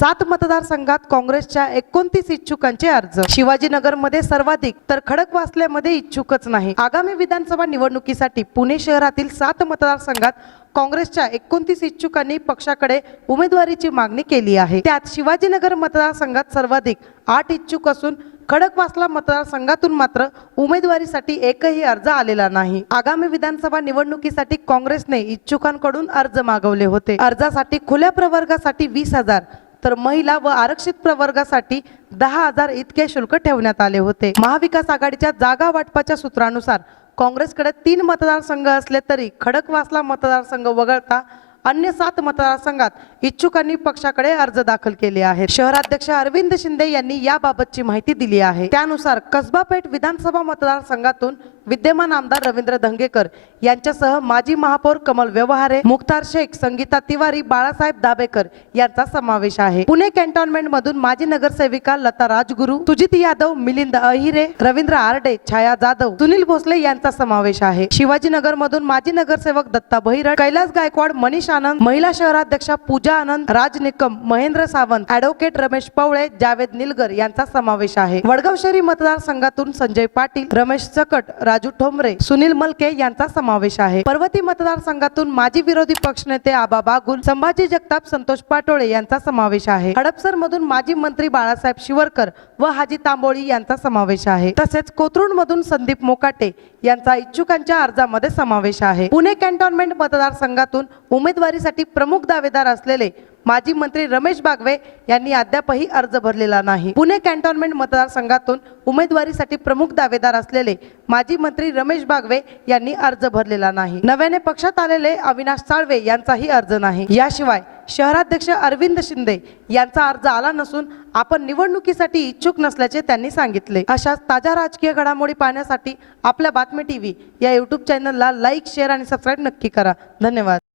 7 मतदारसंघात काँग्रेसच्या 29 इच्छुकांचे अर्ज। शिवाजीनगरमध्ये सर्वाधिक तर खडकवासल्यामध्ये इच्छुकच नाही। आगामी विधानसभा निवडणुकीसाठी पुणे शहरातील 7 मतदारसंघात काँग्रेसच्या 29 इच्छुकांनी पक्षाकडे उमेदवारीची मागणी केली आहे। त्यात शिवाजीनगर मतदारसंघात सर्वाधिक 8 इच्छुक असून खडकवासला मतदारसंघातून मात्र उमेदवारीसाठी एकही अर्ज आलेला नाही। आगामी विधानसभा निवडणुकीसाठी काँग्रेसने इच्छुकांकडून अर्ज मागवले होते। अर्जासाठी खुल्या प्रवर्गासाठी 20,000 तर महिला व आरक्षित प्रवर्गासाठी 10,000 इतके शुल्क ठेवण्यात आले होते। महाविकास आघाडीच्या जागा वाटपाच्या सूत्रानुसार काँग्रेसकडे 3 मतदारसंघ असले तरी खडकवासला मतदारसंघ वगळता अन्य 7 मतदारसंघात इच्छुकांनी पक्षाकडे अर्ज दाखल केले आहेत। शहराध्यक्ष अरविंद शिंदे यांनी याबाबतची माहिती दिली आहे। त्यानुसार कसबा पेठ विधानसभा मतदारसंघातून विद्यमान आमदार रवींद्र धंगेकर यांच्यासह माजी महापौर कमल व्यवहारे, मुख्तार शेख, संगीता तिवारी, बाळासाहेब दाभेकर यांचा समावेश आहे। पुणे कॅन्टोन्मेंट मधून माजी नगरसेविका लता राजगुरू, सुजित यादव, मिलिंद अहिरे, रवींद्र आरडे, छाया जाधव, सुनील भोसले यांचा समावेश आहे। शिवाजीनगर मधून माजी नगरसेवक दत्ता बहिरड, कैलास गायकवाड, मनीष आनंद, महिला शहराध्यक्षा पूजा आनंद, राज निकम, महेंद्र सावंत, ॲडव्होकेट रमेश पवळे, जावेद निलगर यांचा समावेश आहे। वडगाव शहरी मतदारसंघातून संजय पाटील, रमेश सकट, राजू ठोंबरे, सुनील मलके यांचा समावेश आहे। पर्वती मतदारसंघातून माजी विरोधी पक्षनेते आबा बागुल, संभाजी जगताप, संतोष पाटोळे यांचा समावेश आहे। हडपसर मधून माजी मंत्री बाळासाहेब शिवरकर व हाजी तांबोळी यांचा समावेश आहे। तसेच कोथरूड मधून संदीप मोकाटे यांचा इच्छुकांच्या अर्जामध्ये समावेश आहे। पुणे कॅन्टोन्मेंट मतदारसंघातून उमेदवारीसाठी प्रमुख दावेदार असलेले माजी मंत्री रमेश बागवे यांनी अद्यापही अर्ज भरलेला नाही। पुणे कॅन्टोन्मेंट मतदारसंघातून उमेदवारीसाठी प्रमुख दावेदार असलेले माजी मंत्री रमेश बागवे यांनी अर्ज भरलेला नाही। नव्याने पक्षात आलेले अविनाश साळवे यांचाही अर्ज नाही। याशिवाय शहराध्यक्ष अरविंद शिंदे यांचा अर्ज आला नसून आपण निवडणुकीसाठी इच्छुक नसल्याचे त्यांनी सांगितले। अशाच ताज्या राजकीय घडामोडी पाहण्यासाठी आपल्या बातमी टीव्ही या YouTube चॅनलला लाईक, शेअर आणि सबस्क्राईब नक्की करा। धन्यवाद।